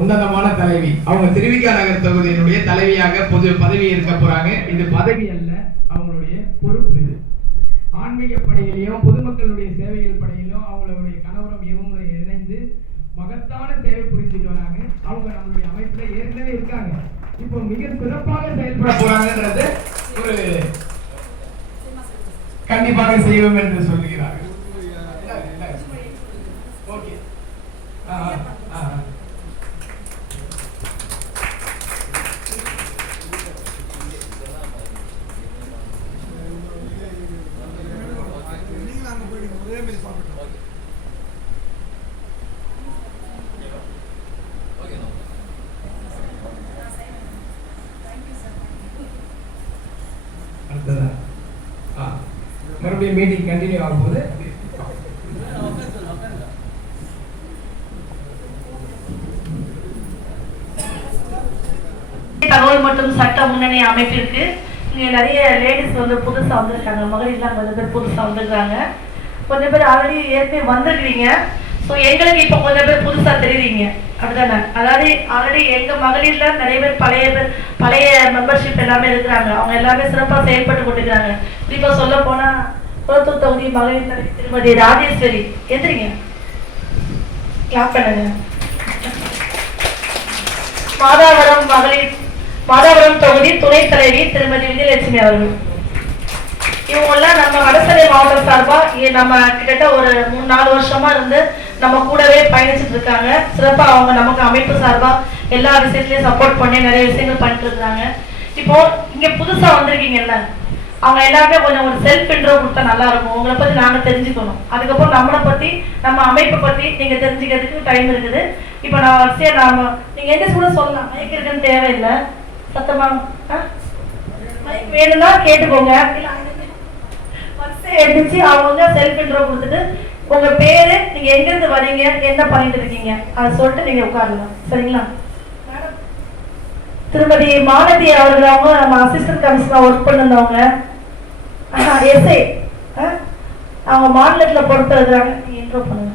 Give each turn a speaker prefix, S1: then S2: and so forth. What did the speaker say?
S1: உன்னதமான தலைவி. அவங்க திருவிக்கா நகர் தொகுதியினுடைய தலைவியாக பொது பதவி இருக்க போறாங்க. இது பதவி அல்ல அவங்களுடைய பொறுப்பு இது. ஆன்மீக பணியிலையும் பொதுமக்களுடைய சேவைகள் பணியிலும் அவங்களுடைய கணவரும் இவங்க இணைந்து மகத்தான சேவை புரிஞ்சுட்டு வராங்க. அவங்க நம்மளுடைய அமைப்புல ஏற்கனவே இருக்காங்க. இப்போ மிக சிறப்பாக செயல்பட போறாங்கன்றது ஒரு கண்டிப்பாக செய்வோம் என்று சொல்லுகிறார்கள். மறுபடியும் மீட்டிங் கண்டினியூ ஆகும்போது
S2: தகவல் மற்றும் சட்ட முன்னணி அமைப்பிற்கு இங்கே நிறைய லேடிஸ் வந்து புதுசாக வந்திருக்காங்க. மகளிர்லாம் வந்து புதுசாக புதுசா வந்திருக்காங்க. கொஞ்சம் பேர் ஆல்ரெடி ஏற்கனவே வந்திருக்கிறீங்க. ஸோ எங்களுக்கு இப்போ கொஞ்சம் பேர் புதுசாக தெரியுறீங்க. அப்படிதானே? அதாவது ஆல்ரெடி எங்கள் மகளிர்ல நிறைய பேர் பழைய பேர் பழைய மெம்பர்ஷிப் எல்லாமே இருக்கிறாங்க. அவங்க எல்லாமே சிறப்பாக செயல்பட்டு கொண்டிருக்காங்க குறிப்பாக சொல்ல போனால் குளத்தூர் தொகுதி மகளிர் தலைவி திருமதி ராஜேஸ்வரி. எந்திரிங்க. கிளாப் பண்ணுங்க. மாதாவரம் மகளிர் மாதாவரம் தொகுதி துணைத் தலைவி திருமதி விஜயலட்சுமி அவர்கள். இவங்கெல்லாம் நம்ம வடசனை மாவட்டம் சார்பா நம்ம கிட்டத்தட்ட ஒரு மூணு நாலு வருஷமா இருந்து நம்ம கூடவே பயணிச்சுட்டு இருக்காங்க. சிறப்பா அவங்க நமக்கு அமைப்பு சார்பா எல்லா விஷயத்துலையும் சப்போர்ட் பண்ணி நிறைய விஷயங்கள் பண்ணிட்டு இருக்காங்க. இப்போ இங்க புதுசா வந்திருக்கீங்கல்ல அவங்க எல்லாருமே கொஞ்சம் ஒரு செல்ஃப் இன்ட்ரோ கொடுத்தா நல்லா இருக்கும். உங்களை பத்தி நாங்க தெரிஞ்சுக்கணும். அதுக்கப்புறம் நம்மளை பத்தி நம்ம அமைப்பை பத்தி நீங்க தெரிஞ்சுக்கிறதுக்கு டைம் இருக்குது. இப்போ நான் வரிசையா நாம நீங்க எந்த கூட சொல்லலாம்? மயக்க இருக்குன்னு தேவையில்லை. சத்தமா ஆ? வேணும்னா கேட்டுக்கோங்க. இல்ல அவங்க செல்ஃப் இன்ட்ரோ கொடுத்துட்டு உங்க பேரு நீங்க எங்க இருந்து வரீங்க என்ன பண்ணிட்டு இருக்கீங்க அதை சொல்லிட்டு நீங்க உட்காரலாம் சரிங்களா? திருமதி மாலதி அவர்கள் அவங்க நம்ம அசிஸ்டன்ட் கமிஷனர் ஒர்க் பண்ணிருந்தவங்க. எஸ்ஐ அவங்க மாநிலத்துல பொறுத்து இருக்கிறாங்க இன்ட்ரோ பண்ணுங்க.